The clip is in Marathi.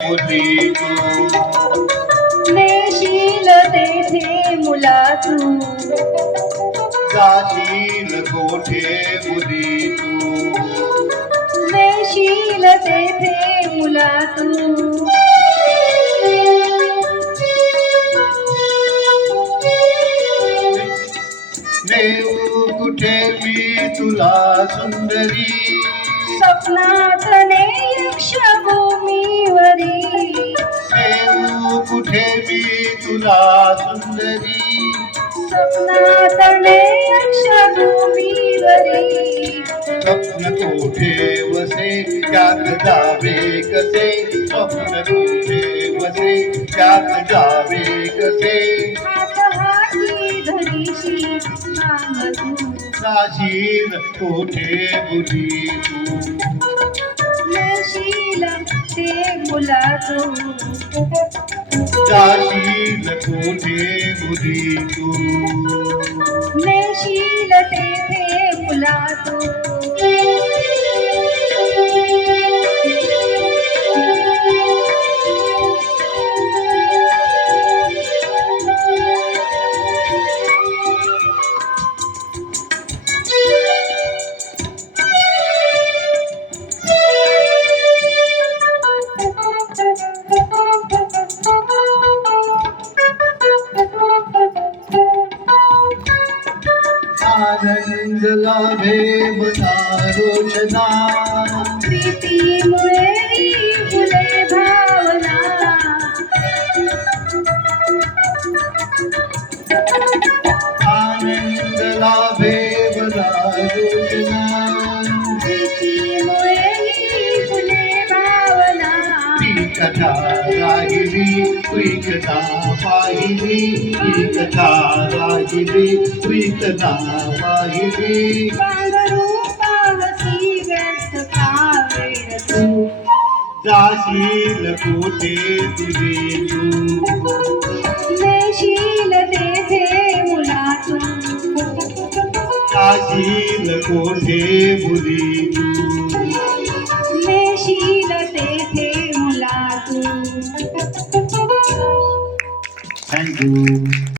मुली तू नेशील तेथे मुला तू जाशील कोठे मुली तू नेशील तेथे मुला तू नेऊ कुठे मी तुला सुंदरी स्वप्नात यक्षभूमीवरी नेऊ कुठे मी तुला सुंदरी स्वप्नात यक्षभूमीवरी स्वप्न कोठे वसे त्यात जावे कसे स्वप्न कोठे वसे त्यात जावे कसे हात हाती धरीशी सांग तू जाशील कोठे मुली तू नेशील ते मुला तू जाशील कोठे मुली तू नेशील तेथे मुला तू आनंद लाभे मना रोषणा प्रीतीमुळे फुले भावना आनंद लाभे मना रोषणा प्रीतीमुळे फुले भावना ती कथा राहिली तुई कथा पाहिली ती कथा राहिली तुई कथा पाहिली पांघरूपावसी व्यर्थ का वेळ तू जाशील कोठे तुझे तू नेशील तेथे मुला तू जाशील कोठे मुली